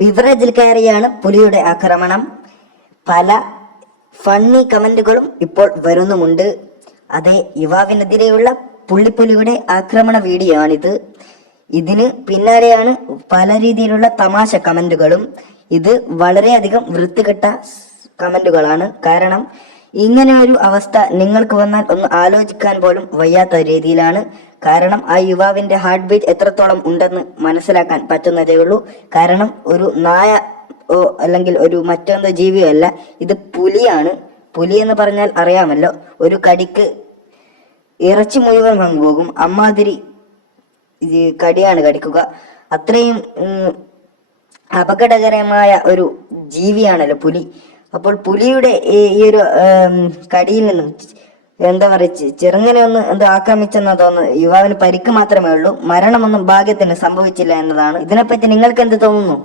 ബിവറേജിൽ കയറിയാണ് പുലിയുടെ ആക്രമണം. പല ഫണ്ണി കമന്റുകളും ഇപ്പോൾ വരുന്നുമുണ്ട്. അതേ യുവാവിനെതിരെയുള്ള പുള്ളിപ്പുലിയുടെ ആക്രമണ വീഡിയോ ആണിത്. ഇതിന് പിന്നാലെയാണ് പല രീതിയിലുള്ള തമാശ കമന്റുകളും. ഇത് വളരെയധികം വൃത്തികെട്ട കമന്റുകളാണ്. കാരണം ഇങ്ങനെ ഒരു അവസ്ഥ നിങ്ങൾക്ക് വന്നാൽ ഒന്ന് ആലോചിക്കാൻ പോലും വയ്യാത്ത രീതിയിലാണ്. കാരണം ആ യുവാവിന്റെ ഹാർട്ട് ബീറ്റ് എത്രത്തോളം ഉണ്ടെന്ന് മനസ്സിലാക്കാൻ പറ്റുന്നതേ ഉള്ളൂ. കാരണം ഒരു നായ അല്ലെങ്കിൽ ഒരു മറ്റൊന്ന് ജീവിയോ അല്ല, ഇത് പുലിയാണ്. പുലി എന്ന് പറഞ്ഞാൽ അറിയാമല്ലോ, ഒരു കടിക്ക് ഇറച്ചി മുഴുവൻ വന്നുപോകും. അമ്മാതിരി കടിയാണ് കടിക്കുക. അത്രയും അപകടകരമായ ഒരു ജീവിയാണല്ലോ പുലി. അപ്പോൾ പുലിയുടെ ഈ ഒരു കടിയിൽ നിന്നും എന്താ പറയുക, ചെറുങ്ങനെ ഒന്ന് ആക്രമിച്ചെന്നാ തോന്നുന്നു. യുവാവിന് പരിക്ക് മാത്രമേ ഉള്ളൂ. മരണമൊന്നും ഭാഗ്യത്തിന് സംഭവിച്ചില്ല എന്നതാണ്. ഇതിനെപ്പറ്റി നിങ്ങൾക്ക് എന്ത് തോന്നുന്നു?